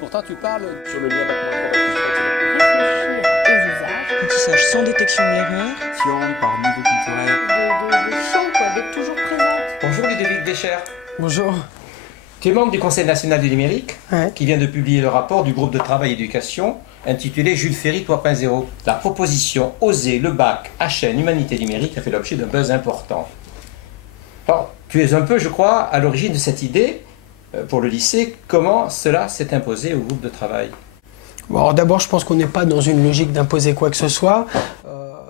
Pourtant, tu parles sur le lien macro-informatique. Réfléchir aux usages. Apprentissage sans détection de l'erreur. Par niveau culturel. De champ, quoi, d'être toujours présente. Bonjour Ludovic Deschères. Bonjour. Tu es membre du Conseil national du numérique, Ouais. qui vient de publier le rapport du groupe de travail éducation intitulé Jules Ferry 3.0. La proposition Oser le bac HN Humanité numérique a fait l'objet d'un buzz important. Alors, tu es un peu, je crois, à l'origine de cette idée pour le lycée. Comment cela s'est imposé au groupe de travail ? Bon, alors d'abord, je pense qu'on n'est pas dans une logique d'imposer quoi que ce soit.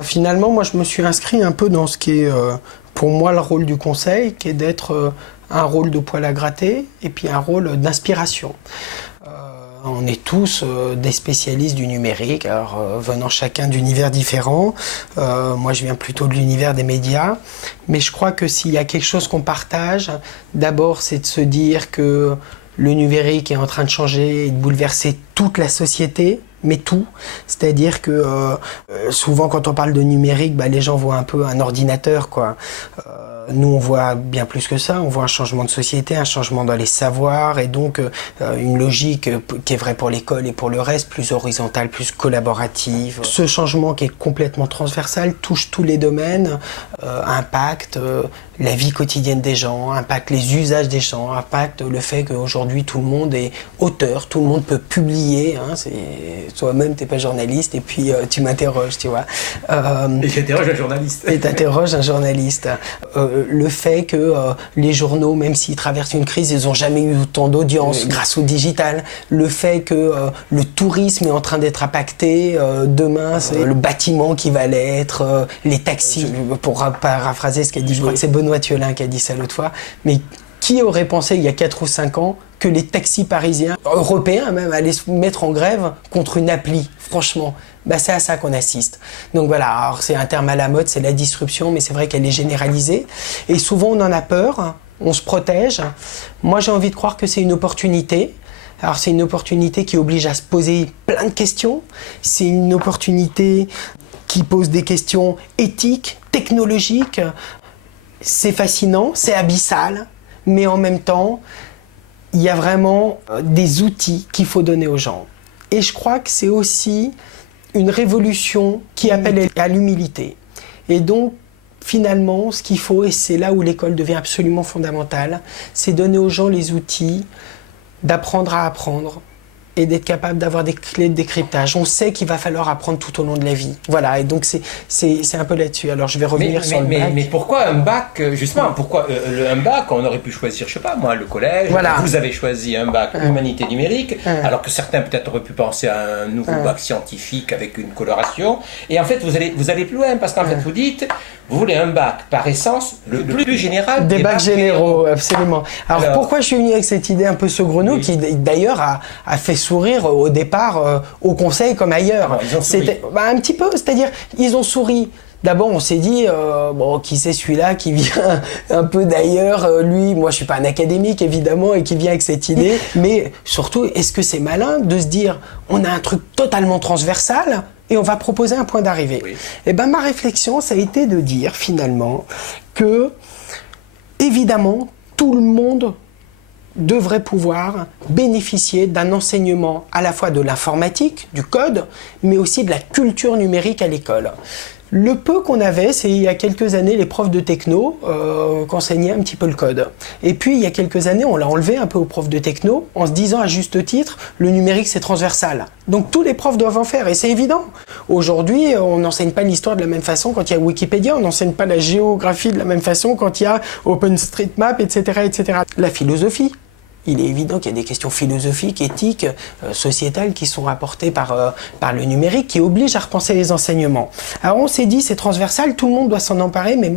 Finalement, moi, je me suis inscrit un peu dans ce qui est, pour moi, le rôle du conseil, qui est d'être un rôle de poil à gratter et puis un rôle d'inspiration. On est tous des spécialistes du numérique, alors venant chacun d'univers différents. Moi, je viens plutôt de l'univers des médias. Mais je crois que s'il y a quelque chose qu'on partage, d'abord, c'est de se dire que le numérique est en train de changer et de bouleverser toute la société, mais tout. C'est-à-dire que souvent, quand on parle de numérique, les gens voient un peu un ordinateur, quoi. Nous, on voit bien plus que ça. On voit un changement de société, un changement dans les savoirs, et donc une logique qui est vraie pour l'école et pour le reste, plus horizontale, plus collaborative. Ce changement qui est complètement transversal touche tous les domaines, impacte la vie quotidienne des gens, impacte les usages des gens, impacte le fait qu'aujourd'hui tout le monde est auteur, tout le monde peut publier. Toi-même, t'es pas journaliste, et puis tu m'interroges, tu vois. Et j'interroge un journaliste. Et t'interroges un journaliste. Le fait que les journaux, même s'ils traversent une crise, ils n'ont jamais eu autant d'audience grâce au digital. Le fait que le tourisme est en train d'être impacté. Demain, c'est le bâtiment qui va l'être, les taxis. Pour paraphraser ce qu'a dit, je crois que c'est Benoît Thiolin qui a dit ça l'autre fois. Mais qui aurait pensé il y a 4 ou 5 ans que les taxis parisiens, européens même, allaient se mettre en grève contre une appli, franchement. C'est à ça qu'on assiste. Donc voilà, alors c'est un terme à la mode, c'est la disruption, mais c'est vrai qu'elle est généralisée. Et souvent on en a peur, on se protège. Moi j'ai envie de croire que c'est une opportunité. Alors c'est une opportunité qui oblige à se poser plein de questions. C'est une opportunité qui pose des questions éthiques, technologiques. C'est fascinant, c'est abyssal, mais en même temps, il y a vraiment des outils qu'il faut donner aux gens. Et je crois que c'est aussi une révolution qui appelle à l'humilité. Et donc, finalement, ce qu'il faut, et c'est là où l'école devient absolument fondamentale, c'est donner aux gens les outils d'apprendre à apprendre et d'être capable d'avoir des clés de décryptage. On sait qu'il va falloir apprendre tout au long de la vie. Voilà, et donc c'est un peu là-dessus. Alors je vais revenir sur le bac. Mais pourquoi un bac, justement, pourquoi un bac, on aurait pu choisir, je sais pas moi, le collège, voilà. Vous avez choisi un bac humanité numérique, alors que certains peut-être auraient pu penser à un nouveau bac scientifique avec une coloration, et en fait vous allez plus loin, parce qu'en fait vous dites, vous voulez un bac par essence, le plus général des bacs généraux, absolument. Alors pourquoi je suis venu avec cette idée un peu saugrenue, qui d'ailleurs a fait sourire au départ au conseil comme ailleurs. Ils ont souri. Un petit peu, c'est-à-dire ils ont souri. D'abord, on s'est dit, qui c'est celui-là qui vient un peu d'ailleurs, lui, moi je suis pas un académique évidemment, et qui vient avec cette idée, mais surtout, est-ce que c'est malin de se dire, on a un truc totalement transversal et on va proposer un point d'arrivée. Oui. Et ma réflexion, ça a été de dire finalement que, évidemment, tout le monde devrait pouvoir bénéficier d'un enseignement à la fois de l'informatique, du code, mais aussi de la culture numérique à l'école. Le peu qu'on avait, c'est il y a quelques années les profs de techno qu'enseignaient un petit peu le code. Et puis il y a quelques années, on l'a enlevé un peu aux profs de techno en se disant à juste titre, le numérique c'est transversal. Donc tous les profs doivent en faire et c'est évident. Aujourd'hui, on n'enseigne pas l'histoire de la même façon quand il y a Wikipédia, on n'enseigne pas la géographie de la même façon quand il y a OpenStreetMap, etc., etc. La philosophie. Il est évident qu'il y a des questions philosophiques, éthiques, sociétales qui sont apportées par le numérique, qui obligent à repenser les enseignements. Alors on s'est dit, c'est transversal, tout le monde doit s'en emparer, mais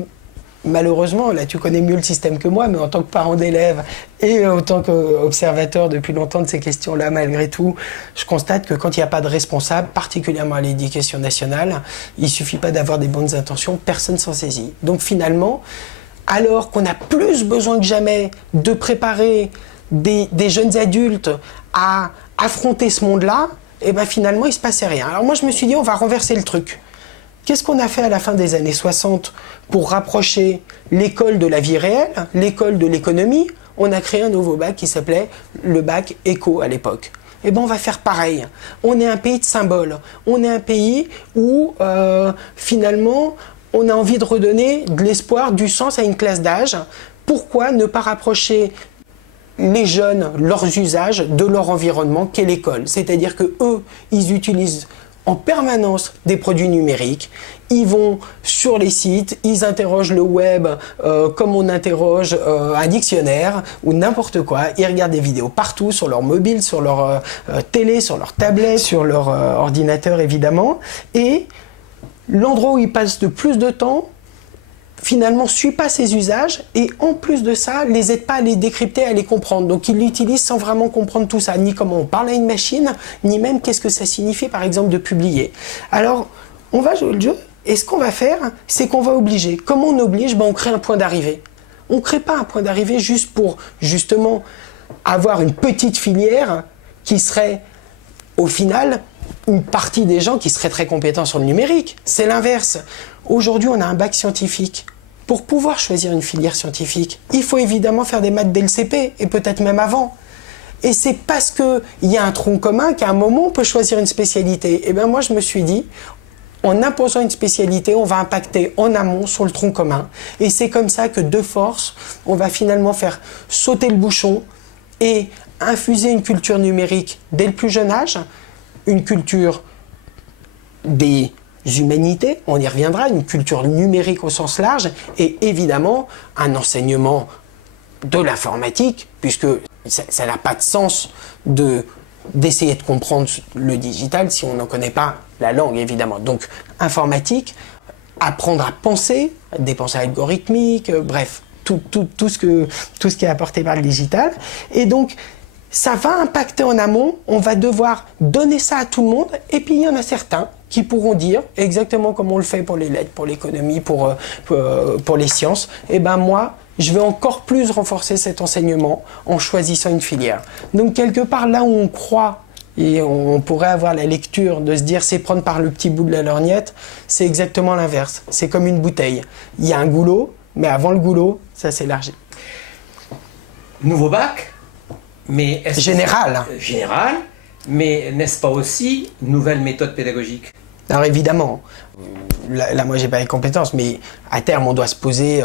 malheureusement, là tu connais mieux le système que moi, mais en tant que parent d'élève et en tant qu'observateur depuis longtemps de ces questions-là, malgré tout, je constate que quand il n'y a pas de responsable, particulièrement à l'éducation nationale, il ne suffit pas d'avoir des bonnes intentions, personne s'en saisit. Donc finalement, alors qu'on a plus besoin que jamais de préparer des jeunes adultes à affronter ce monde-là, et finalement il se passait rien. Alors moi je me suis dit on va renverser le truc. Qu'est-ce qu'on a fait à la fin des années 60 pour rapprocher l'école de la vie réelle, l'école de l'économie? On a créé un nouveau bac qui s'appelait le bac éco à l'époque. eh ben on va faire pareil. On est un pays de symboles. On est un pays où finalement on a envie de redonner de l'espoir, du sens à une classe d'âge. Pourquoi ne pas rapprocher les jeunes, leurs usages, de leur environnement qu'est l'école? C'est-à-dire que eux, ils utilisent en permanence des produits numériques. Ils vont sur les sites, ils interrogent le web comme on interroge un dictionnaire ou n'importe quoi. Ils regardent des vidéos partout, sur leur mobile, sur leur télé, sur leur tablette, sur leur ordinateur évidemment. Et l'endroit où ils passent le plus de temps, finalement, ne suit pas ses usages et en plus de ça, les aide pas à les décrypter, à les comprendre. Donc, ils l'utilisent sans vraiment comprendre tout ça, ni comment on parle à une machine, ni même qu'est-ce que ça signifie, par exemple, de publier. Alors, on va jouer le jeu et ce qu'on va faire, c'est qu'on va obliger. Comment on oblige? On crée un point d'arrivée. On ne crée pas un point d'arrivée juste pour, justement, avoir une petite filière qui serait, au final, une partie des gens qui seraient très compétents sur le numérique. C'est l'inverse. Aujourd'hui, on a un bac scientifique. Pour pouvoir choisir une filière scientifique, il faut évidemment faire des maths dès le CP, et peut-être même avant. Et c'est parce qu'il y a un tronc commun qu'à un moment, on peut choisir une spécialité. Et bien moi, je me suis dit, en imposant une spécialité, on va impacter en amont sur le tronc commun. Et c'est comme ça que, de force, on va finalement faire sauter le bouchon et infuser une culture numérique dès le plus jeune âge, une culture des humanités, on y reviendra, une culture numérique au sens large, et évidemment un enseignement de l'informatique, puisque ça n'a pas de sens d'essayer de comprendre le digital si on n'en connaît pas la langue, évidemment. Donc, informatique, apprendre à penser, des pensées algorithmiques, bref, tout ce qui est apporté par le digital. Et donc, ça va impacter en amont, on va devoir donner ça à tout le monde, et puis il y en a certains qui pourront dire, exactement comme on le fait pour les lettres, pour l'économie, pour les sciences, eh ben moi, je vais encore plus renforcer cet enseignement en choisissant une filière. Donc quelque part, là où on croit, et on pourrait avoir la lecture de se dire c'est prendre par le petit bout de la lorgnette, c'est exactement l'inverse. C'est comme une bouteille. Il y a un goulot, mais avant le goulot, ça s'élargit. Nouveau bac, mais général, mais n'est-ce pas aussi nouvelle méthode pédagogique? Alors évidemment, là moi j'ai pas les compétences, mais à terme on doit se poser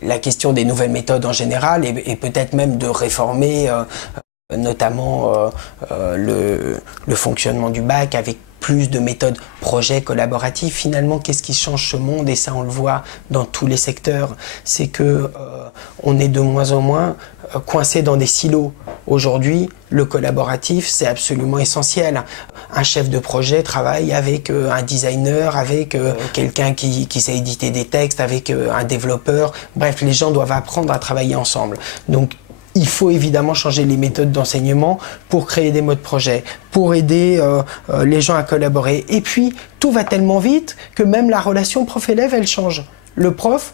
la question des nouvelles méthodes en général et peut-être même de réformer notamment le fonctionnement du bac avec plus de méthodes projets collaboratifs. Finalement, qu'est-ce qui change ce monde? Et ça on le voit dans tous les secteurs, c'est que on est de moins en moins coincé dans des silos. Aujourd'hui, le collaboratif, c'est absolument essentiel. Un chef de projet travaille avec un designer, avec quelqu'un qui sait éditer des textes, avec un développeur. Bref, les gens doivent apprendre à travailler ensemble. Donc, il faut évidemment changer les méthodes d'enseignement pour créer des modes projet, pour aider les gens à collaborer. Et puis, tout va tellement vite que même la relation prof-élève, elle change. Le prof,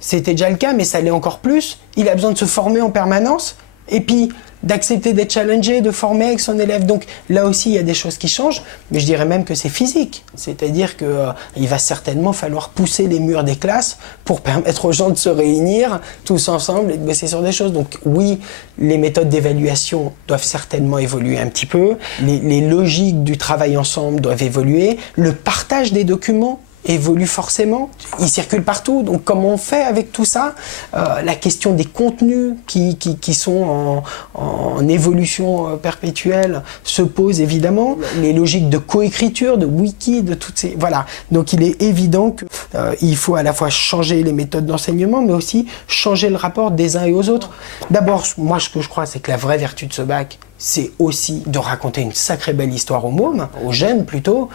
c'était déjà le cas, mais ça l'est encore plus. Il a besoin de se former en permanence et puis d'accepter d'être challengé, de former avec son élève. Donc là aussi, il y a des choses qui changent, mais je dirais même que c'est physique. C'est-à-dire qu'il va certainement falloir pousser les murs des classes pour permettre aux gens de se réunir tous ensemble et de bosser sur des choses. Donc oui, les méthodes d'évaluation doivent certainement évoluer un petit peu. Les logiques du travail ensemble doivent évoluer. Le partage des documents évolue forcément, il circule partout, donc comment on fait avec tout ça? La question des contenus qui sont en évolution perpétuelle se pose évidemment, les logiques de coécriture, de wiki, de toutes ces... Voilà, donc il est évident qu'il faut à la fois changer les méthodes d'enseignement, mais aussi changer le rapport des uns et aux autres. D'abord, moi ce que je crois, c'est que la vraie vertu de ce bac, c'est aussi de raconter une sacrée belle histoire aux mômes, aux jeunes plutôt.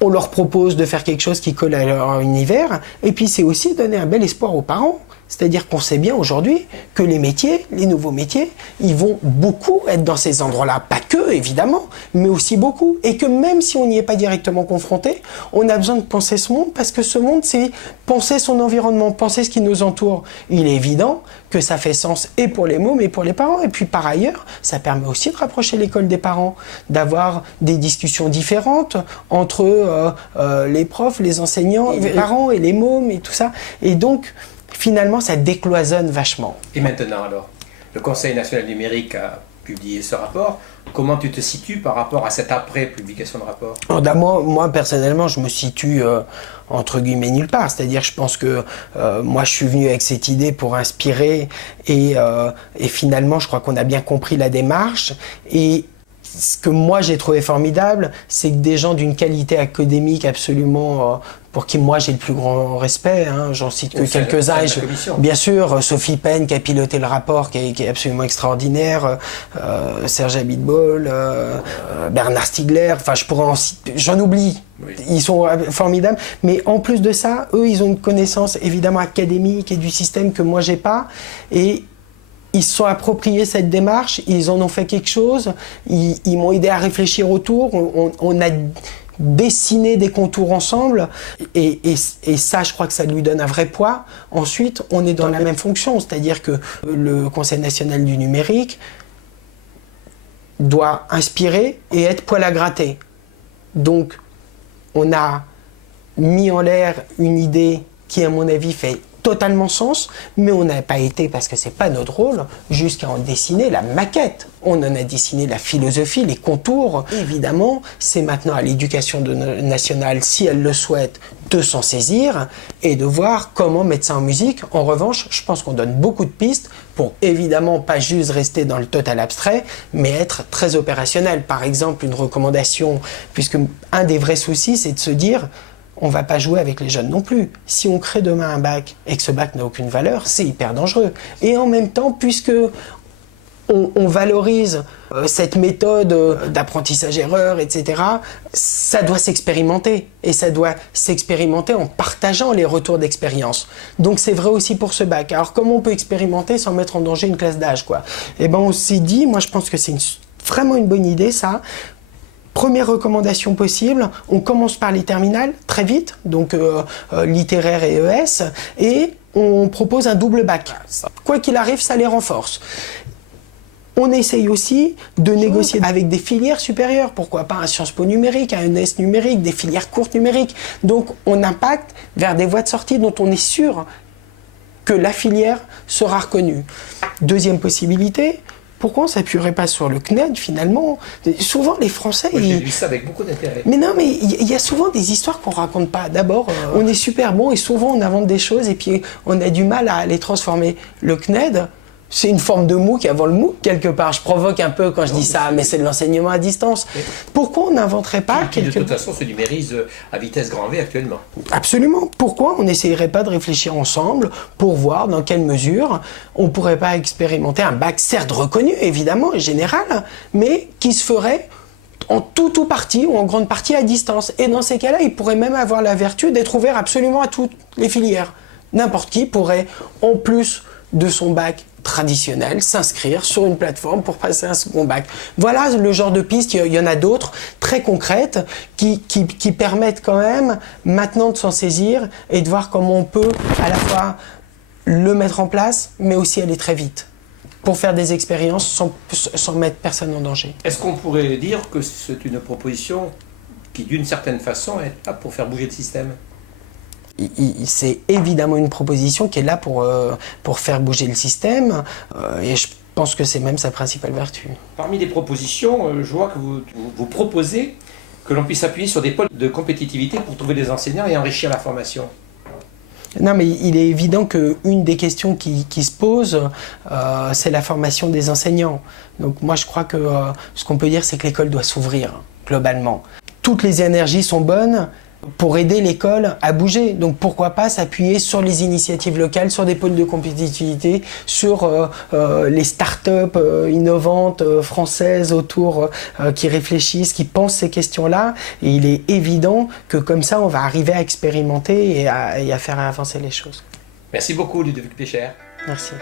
On leur propose de faire quelque chose qui colle à leur univers, et puis c'est aussi donner un bel espoir aux parents. C'est-à-dire qu'on sait bien aujourd'hui que les métiers, les nouveaux métiers, ils vont beaucoup être dans ces endroits-là. Pas que, évidemment, mais aussi beaucoup. Et que même si on n'y est pas directement confronté, on a besoin de penser ce monde, parce que ce monde, c'est penser son environnement, penser ce qui nous entoure. Il est évident que ça fait sens et pour les mômes et pour les parents. Et puis par ailleurs, ça permet aussi de rapprocher l'école des parents, d'avoir des discussions différentes entre les profs, les enseignants, les parents et les mômes et tout ça. Et donc, finalement, ça décloisonne vachement. Et maintenant alors, le Conseil national numérique a publié ce rapport. Comment tu te situes par rapport à cette après-publication de rapport? Moi, personnellement, je me situe entre guillemets nulle part. C'est-à-dire, je pense que moi, je suis venu avec cette idée pour inspirer et finalement, je crois qu'on a bien compris la démarche. Et ce que moi j'ai trouvé formidable, c'est que des gens d'une qualité académique absolument, pour qui moi j'ai le plus grand respect, hein, j'en cite que quelques-uns, bien sûr, Sophie Penn qui a piloté le rapport, qui est absolument extraordinaire, Serge Abitbol, Bernard Stiegler, enfin je pourrais en citer, j'en oublie, oui. Ils sont formidables, mais en plus de ça, eux ils ont une connaissance évidemment académique et du système que moi j'ai pas, et ils se sont appropriés cette démarche, ils en ont fait quelque chose, ils m'ont aidé à réfléchir autour, on a dessiné des contours ensemble, et ça, je crois que ça lui donne un vrai poids. Ensuite, on est dans la même fonction, c'est-à-dire que le Conseil national du numérique doit inspirer et être poil à gratter. Donc, on a mis en l'air une idée qui, à mon avis, fait totalement sens, mais on n'a pas été, parce que c'est pas notre rôle, jusqu'à en dessiner la maquette. On en a dessiné la philosophie, les contours. Évidemment, c'est maintenant à l'éducation nationale, si elle le souhaite, de s'en saisir et de voir comment mettre ça en musique. En revanche, je pense qu'on donne beaucoup de pistes pour évidemment pas juste rester dans le total abstrait, mais être très opérationnel. Par exemple, une recommandation, puisque un des vrais soucis, c'est de se dire on ne va pas jouer avec les jeunes non plus. Si on crée demain un bac et que ce bac n'a aucune valeur, c'est hyper dangereux. Et en même temps, puisque on valorise cette méthode d'apprentissage-erreur, etc., ça doit s'expérimenter. Et ça doit s'expérimenter en partageant les retours d'expérience. Donc c'est vrai aussi pour ce bac. Alors comment on peut expérimenter sans mettre en danger une classe d'âge, quoi? Eh ben on s'est dit, moi je pense que c'est vraiment une bonne idée, ça. Première recommandation possible, on commence par les terminales, très vite, donc littéraire et ES, et on propose un double bac. Quoi qu'il arrive, ça les renforce. On essaye aussi de négocier avec des filières supérieures, pourquoi pas un Sciences Po numérique, un ES numérique, des filières courtes numériques. Donc on impacte vers des voies de sortie dont on est sûr que la filière sera reconnue. Deuxième possibilité, pourquoi on ne s'appuierait pas sur le CNED finalement? Souvent les Français... Moi, j'ai lu ça avec beaucoup d'intérêt. Mais non, mais il y a souvent des histoires qu'on ne raconte pas. D'abord, on est super bon et souvent on invente des choses et puis on a du mal à les transformer. Le CNED, c'est une forme de MOOC avant le MOOC quelque part. Je provoque un peu quand je dis ça, mais c'est de l'enseignement à distance. Pourquoi on n'inventerait pas qui de toute façon se numérise à vitesse grand V actuellement. Absolument. Pourquoi on n'essayerait pas de réfléchir ensemble pour voir dans quelle mesure on ne pourrait pas expérimenter un bac certes reconnu, évidemment, et général, mais qui se ferait en tout ou partie ou en grande partie à distance. Et dans ces cas-là, il pourrait même avoir la vertu d'être ouvert absolument à toutes les filières. N'importe qui pourrait, en plus de son bac traditionnel, s'inscrire sur une plateforme pour passer un second bac. Voilà le genre de pistes, il y en a d'autres très concrètes qui permettent quand même maintenant de s'en saisir et de voir comment on peut à la fois le mettre en place mais aussi aller très vite pour faire des expériences sans mettre personne en danger. Est-ce qu'on pourrait dire que c'est une proposition qui d'une certaine façon est là pour faire bouger le système ? C'est évidemment une proposition qui est là pour faire bouger le système et je pense que c'est même sa principale vertu. Parmi les propositions, je vois que vous proposez que l'on puisse appuyer sur des pôles de compétitivité pour trouver des enseignants et enrichir la formation. Non, mais il est évident qu'une des questions qui se pose, c'est la formation des enseignants. Donc moi je crois que ce qu'on peut dire, c'est que l'école doit s'ouvrir globalement. Toutes les énergies sont bonnes pour aider l'école à bouger. Donc pourquoi pas s'appuyer sur les initiatives locales, sur des pôles de compétitivité, sur les start-up innovantes françaises autour qui réfléchissent, qui pensent ces questions-là. Et il est évident que comme ça, on va arriver à expérimenter et à faire avancer les choses. Merci beaucoup, Ludovic Péchère. Merci.